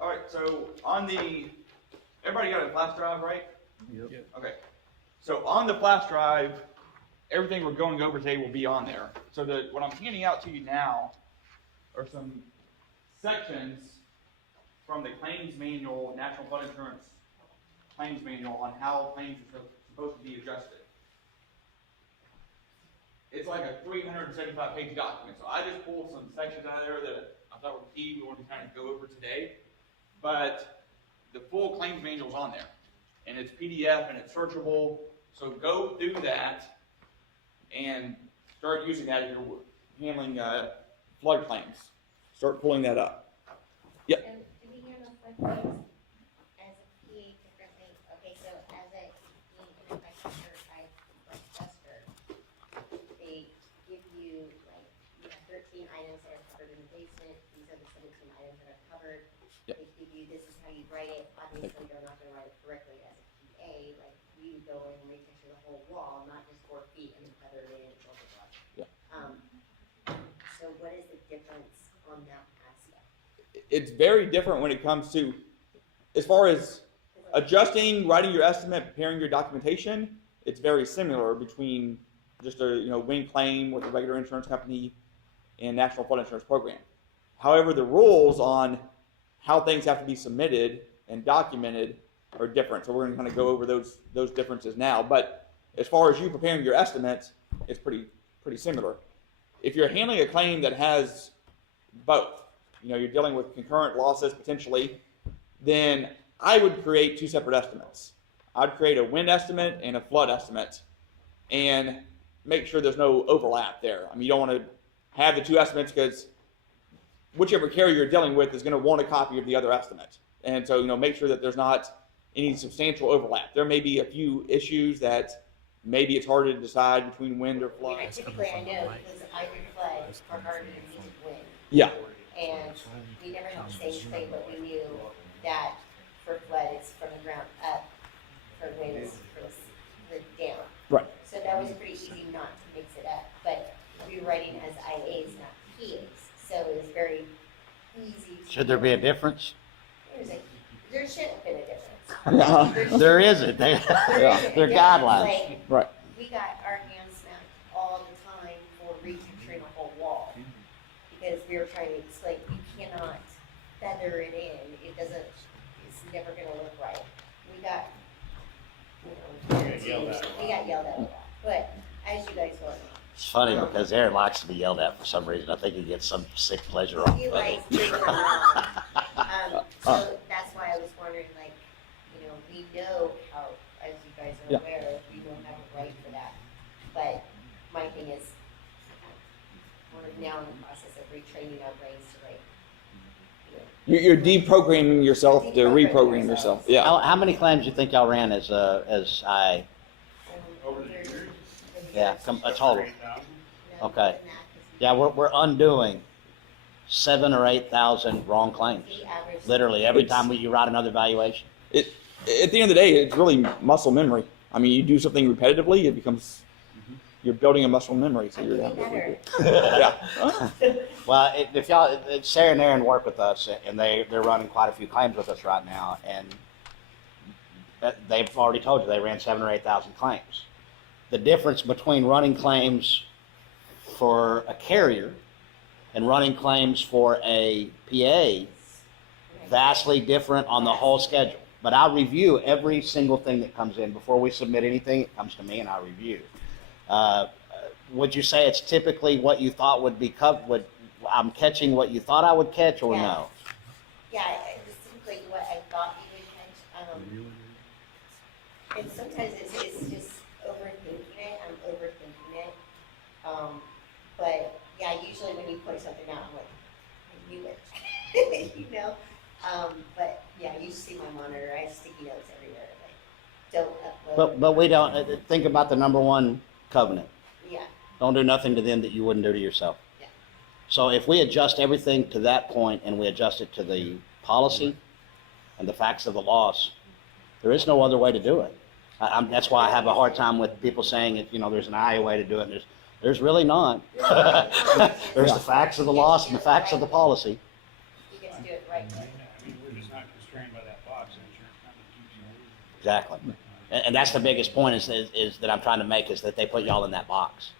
All right, so on the, everybody got a flash drive, right? Yep. Okay. So on the flash drive, everything we're going over today will be on there. So what I'm handing out to you now are some sections from the claims manual, National Flood Insurance claims manual on how claims are supposed to be adjusted. It's like a 375-page document. So I just pulled some sections out of there that I thought were key we wanted to kind of go over today. But the full claims manual is on there. And it's PDF and it's searchable. So go through that and start using that if you're handling flood claims. Start pulling that up. Yep. And do we handle flood claims as a PA differently? Okay, so as a inspection certified adjuster, they give you like you have 13 items that are covered in the basement. These are the 17 items that are covered. Yep. They give you this is how you write it. Obviously, they're not going to write it correctly as a PA. Like you go in and retexture the whole wall, not just 4 feet and feather it in. Blah blah blah. Yeah. So what is the difference on that aspect? It's very different when it comes to, as far as adjusting, writing your estimate, preparing your documentation. It's very similar between just a wind claim with a regular insurance company and National Flood Insurance Program. However, the rules on how things have to be submitted and documented are different. So we're going to kind of go over those differences now. But as far as you preparing your estimates, it's pretty similar. If you're handling a claim that has both, you're dealing with concurrent losses potentially, then I would create 2 separate estimates. I'd create a wind estimate and a flood estimate and make sure there's no overlap there. I mean, you don't want to have the 2 estimates because whichever carrier you're dealing with is going to want a copy of the other estimate. And so, make sure that there's not any substantial overlap. There may be a few issues that maybe it's harder to decide between wind or flood. Typically, I know because I do flood are harder to meet wind. Yeah. And we never had the same claim, but we knew that for flood it's from the ground up, for wind it's from the down. Right. So that was pretty easy not to mix it up. But we were writing as IAs, not PAs. So it was very easy. Should there be a difference? There shouldn't have been a difference. There isn't. They're guidelines. Like, Right. we got our hands smacked all the time for retexturing a whole wall because we were trying to explain you cannot feather it in. It doesn't. It's never going to look right. We got, we got yelled at a lot. But as you guys well know, It's funny because Aaron likes to be yelled at for some reason. I think he gets some sick pleasure off he of likes it. bringing them around. So that's why I was wondering, like, we know how, as you guys are aware, we don't have a right for that. But my thing is, we're now in the process of retraining our brains to You're deprogramming yourself to reprogram yourself. Yeah. How many claims do you think y'all ran as I? Yeah, a total. Okay. Yeah, we're undoing 7,000 or 8,000 wrong claims. Literally every time you write another valuation. At the end of the day, it's really muscle memory. I mean, you do something repetitively, it becomes you're building a muscle memory. So you're yeah. Well, if y'all, Sarah and Aaron work with us, and they're running quite a few claims with us right now, and they've already told you they ran 7,000 or 8,000 claims. The difference between running claims for a carrier and running claims for a PA vastly different on the whole schedule. But I review every single thing that comes in before we submit anything. It comes to me and I review. Would you say it's typically what you thought would be covered? I'm catching what you thought I would catch, or no? Yeah, it's typically what I thought you would catch. And sometimes it's just overthinking it. I'm overthinking it. But yeah, usually when you point something out, I'm like, I knew it. But yeah, you see my monitor. I have sticky notes everywhere. Like, don't upload. But we don't think about the number one covenant. Yeah. Don't do nothing to them that you wouldn't do to yourself. Yeah. So if we adjust everything to that point and we adjust it to the policy and the facts of the loss, there is no other way to do it. That's why I have a hard time with people saying it. There's an IA way to do it. There's really not. There's the facts of the loss and the facts of the policy. You get to do it right. Exactly. And that's the biggest point is that I'm trying to make, is that they put y'all in that box.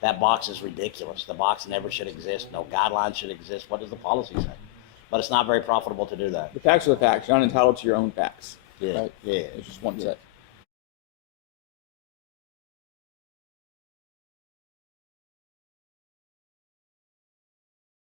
That box is ridiculous. The box never should exist. No guidelines should exist. What does the policy say? But it's not very profitable to do that. The facts are the facts. You're not entitled to your own facts. Yeah. Right? Yeah. It's just one set.